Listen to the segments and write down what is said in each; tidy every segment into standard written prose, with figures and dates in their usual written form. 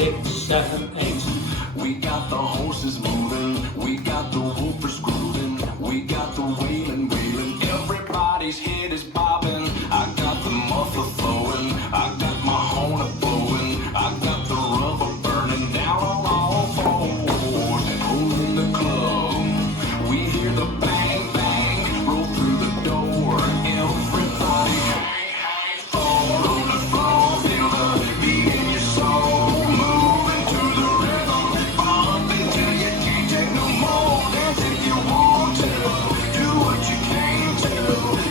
6, 7, 8. We got the horses moving, we got the woofers grooving, we got the wailing, wailing. Everybody's head is bobbing. I got the muffler flowing, I got my horn blowing, I got the rubber burning down on all fours. Who's in the club? We hear the bang bang roll through the door. Everybody hang, hang, fall on the floor, feel the beat in your soul, moving to the rhythm, bump until you can't take no more. Dance if you want to, do what you came to.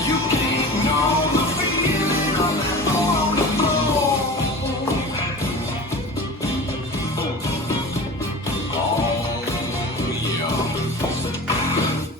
You can't ignore the feeling of that floor on the floor. Oh yeah.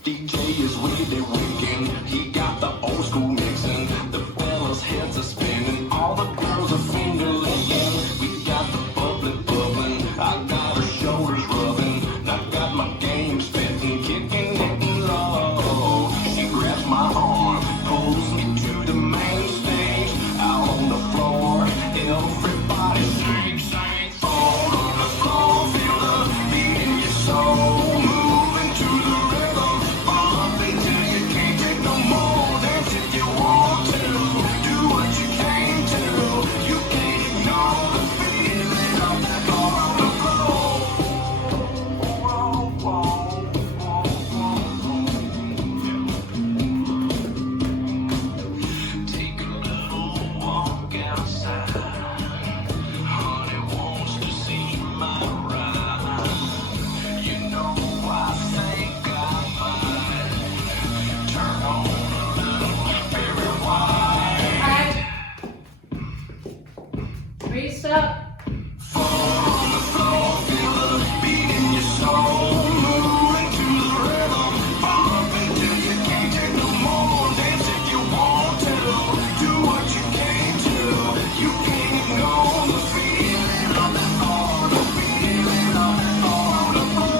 DJ is really wicked. He got the old school mixing. The fellas' heads are spinning. All the girls are finger licking. We got the bubbling, bubbling. I got her shoulders rubbing. I got my game spitting, kicking, hitting low. She grabs my arm, pulls me to the main stage. Out on the floor, everybody sing, sing. Fall on the floor, feel the beat in your soul, moving to the rhythm, bump until you can't take no more. Dance if you want to, do what you came to. You can't ignore the feeling of that floor on the floor. Take a little walk outside. Honey wants to see my ride. You know I think I might turn on a little fairy wine. Restart. Fall on the floor, feel the beat in your soul, moving to the rhythm, bump until you can't take no more. Dance if you want to, do what you came to. You can't ignore the feeling of that floor, the feeling of that floor on the floor.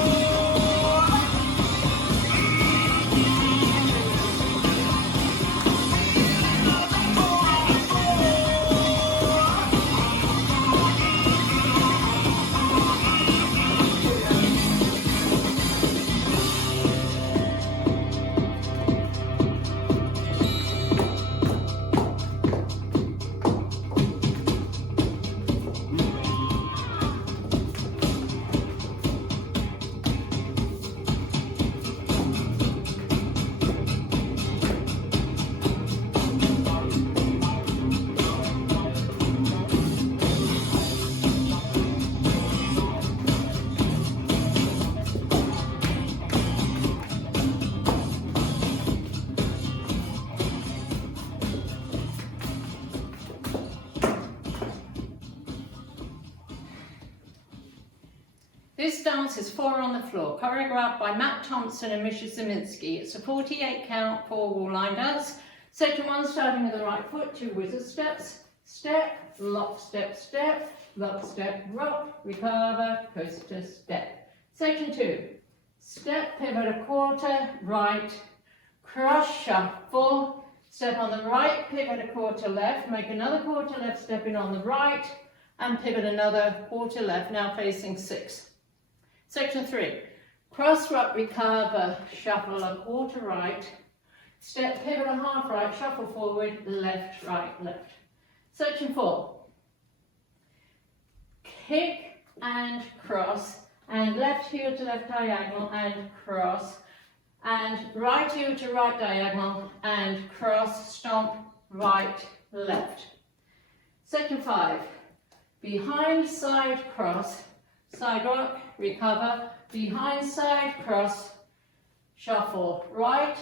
This dance is 4 on the floor, choreographed by Matt Thompson and Misha Zieminski. It's a 48 count, 4 wall line dance. Section 1 starting with the right foot, 2 wizard steps, step, lock, step, step, lock, step, rock, recover, coaster, step. Section 2, step, pivot a quarter, right, cross, shuffle, step on the right, pivot a quarter left, make another quarter left, stepping on the right, and pivot another quarter left, now facing 6. Section 3, cross, rock, recover, shuffle a quarter right, step, pivot a half right, shuffle forward, left, right, left. Section 4, kick and cross, and left heel to left diagonal and cross, and right heel to right diagonal and cross, stomp, right, left. Section 5, behind side cross, side rock, recover, behind side cross, shuffle, right,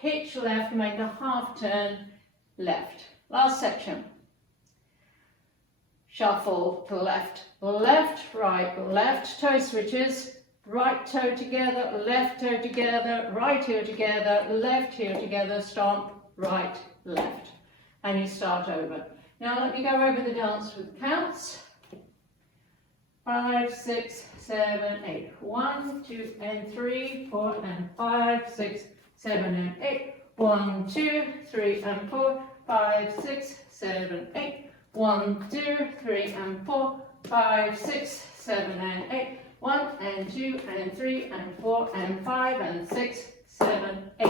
hitch left, make a half turn, left. Last section. Shuffle to left, left, right, left, toe switches, right toe together, left toe together, right heel together, left heel together, stomp, right, left. And you start over. Now let me go over the dance with counts. 5, 6, 7, 8. 1, 2, and 3, 4, and 5, 6, 7, and 8. 1, 2, 3, and 4, 5, 6, 7, 8. 1, 2, 3, and 4, 5, 6, 7 and 8. 1 and 2 and 3 and 4 and 5 and 6, 7, 8.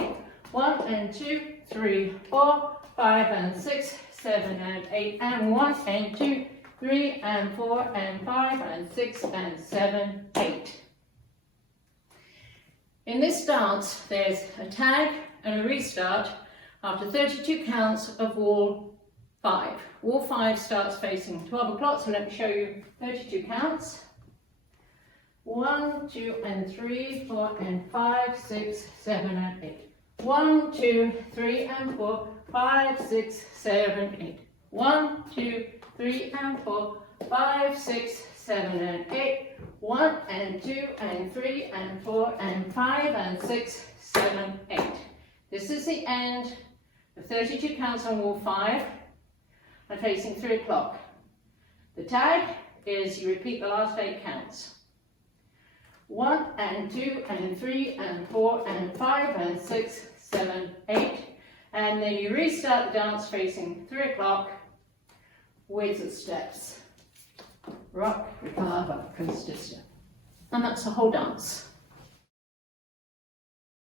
1 and 2, 3, 4, 5 and 6, 7 and 8. And 1 and 2, 3 and 4 and 5 and 6 and 7, 8. In this dance, there's a tag and a restart after 32 counts of wall 5. Wall 5 starts facing 12 o'clock, so let me show you 32 counts. 1, 2 and 3, 4 and 5, 6, 7 and 8. 1, 2, 3 and 4, 5, 6, 7, 8. 1, 2, 3 and 4, 5, 6, 7 and 8. 1 and 2 and 3 and 4 and 5 and 6, 7, 8. This is the end of 32 counts on wall 5 and facing 3 o'clock. The tag is you repeat the last 8 counts. 1 and 2 and 3 and 4 and 5 and 6, 7, 8. And then you restart the dance facing 3 o'clock with the steps. Rock, recover, coaster step. And that's the whole dance.